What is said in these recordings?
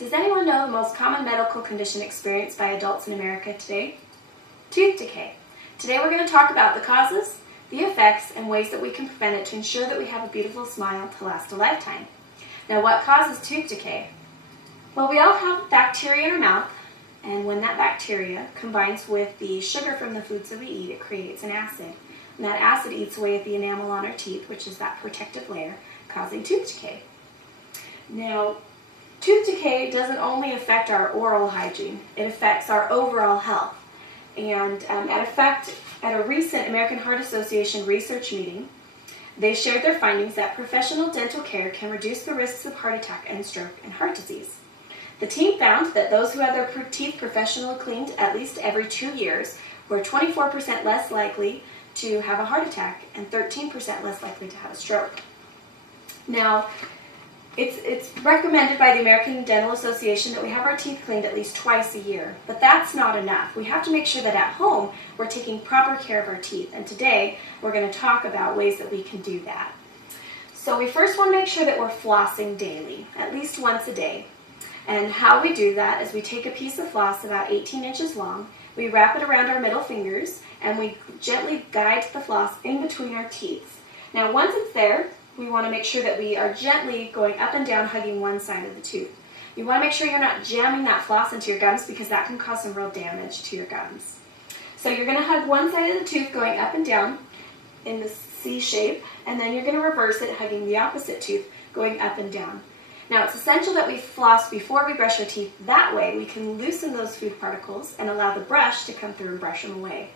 Does anyone know the most common medical condition experienced by adults in America today? Tooth decay. Today we're going to talk about the causes, the effects, and ways that we can prevent it to ensure that we have a beautiful smile to last a lifetime. Now, what causes tooth decay? Well, we all have bacteria in our mouth, and when that bacteria combines with the sugar from the foods that we eat, it creates an acid. And that acid eats away at the enamel on our teeth, which is that protective layer, causing tooth decay. Now, tooth decay doesn't only affect our oral hygiene, it affects our overall health. And at a recent American Heart Association research meeting, they shared their findings that professional dental care can reduce the risks of heart attack and stroke and heart disease. The team found that those who had their teeth professionally cleaned at least every 2 years were 24% less likely to have a heart attack and 13% less likely to have a stroke. Now, it's recommended by the American Dental Association that we have our teeth cleaned at least twice a year, but that's not enough. We have to make sure that at home we're taking proper care of our teeth, and today we're going to talk about ways that we can do that. So we first want to make sure that we're flossing daily, at least once a day. And how we do that is we take a piece of floss about 18 inches long, we wrap it around our middle fingers, and we gently guide the floss in between our teeth. Now once it's there, we want to make sure that we are gently going up and down, hugging one side of the tooth. You want to make sure you're not jamming that floss into your gums because that can cause some real damage to your gums. So you're going to hug one side of the tooth going up and down in the C shape, and then you're going to reverse it, hugging the opposite tooth going up and down. Now it's essential that we floss before we brush our teeth. That way we can loosen those food particles and allow the brush to come through and brush them away.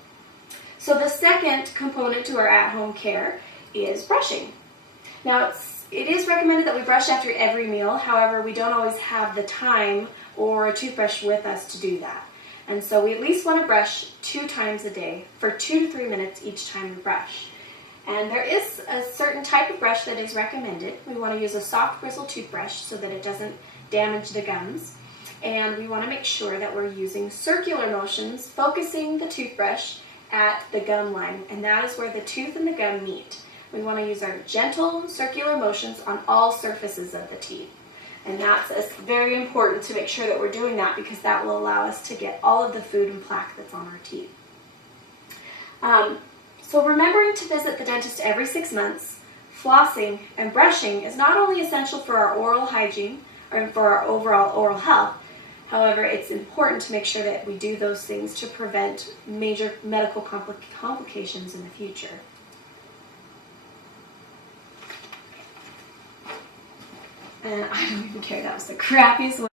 So the second component to our at-home care is brushing. Now, it is recommended that we brush after every meal. However, we don't always have the time or a toothbrush with us to do that. And so we at least want to brush 2 times a day for 2 to 3 minutes each time we brush. And there is a certain type of brush that is recommended. We want to use a soft bristle toothbrush so that it doesn't damage the gums. And we want to make sure that we're using circular motions, focusing the toothbrush at the gum line. And that is where the tooth and the gum meet. We want to use our gentle circular motions on all surfaces of the teeth. And that's very important to make sure that we're doing that because that will allow us to get all of the food and plaque that's on our teeth. So remembering to visit the dentist every 6 months, flossing, and brushing is not only essential for our oral hygiene or for our overall oral health. However, it's important to make sure that we do those things to prevent major medical complications in the future. And I don't even care, that was the crappiest one.